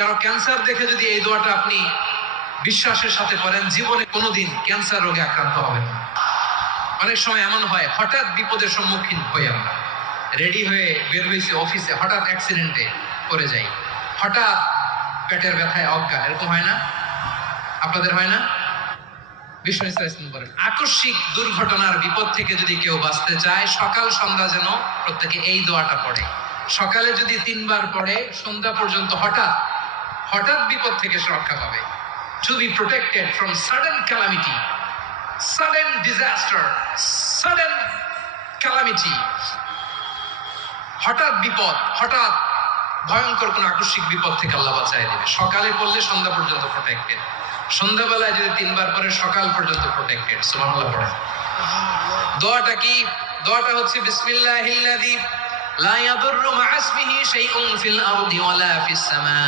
কারো ক্যান্সার দেখে যদি এই দোয়াটা আপনি বিশ্বাসের সাথে করেন, জীবনে কোনোদিন ক্যান্সার রোগে আক্রান্ত হবেন না। অনেক সময় এমন হয়, হঠাৎ বিপদের সম্মুখীন হই আমরা, রেডি হয়ে বের হয়েছি অফিসে, হঠাৎ অ্যাক্সিডেন্টে পড়ে যাই, হঠাৎ পেটের ব্যথায় অজ্ঞান, এরকম হয় না? আপনাদের হয় না? বিষ্ণু ইসলাম বলেন, আকস্মিক দুর্ঘটনার বিপদ থেকে যদি কেউ বাঁচতে চায়, সকাল সন্ধ্যা যেন প্রত্যেকে এই দোয়াটা পড়ে। সকালে যদি 3 বার পড়ে, সন্ধ্যা পর্যন্ত হঠাৎ হঠাৎ বিপদ থেকে সে রক্ষা পাবে। To be protected from sudden calamity, sudden disaster, sudden calamity, হঠাৎ বিপদ, হঠাৎ ভয়ঙ্কর কোন আকস্মিক বিপদ থেকে আল্লাহ বাঁচায় দেবে। সকালে পড়লে সন্ধ্যা পর্যন্ত প্রোটেক্টেড, সন্ধ্যাবেলায় যদি 3 বার পরে সকাল পর্যন্ত প্রোটেক্টেড। সুবহানাল্লাহ পড়েন। দোয়াটা কি? দোয়াটা হচ্ছে বিসমিল্লাহিল্লাযী লা ইয়াদুররু মা ইসমিহি শাইউন ফিল আরদি ওয়ালা ফিস সামা।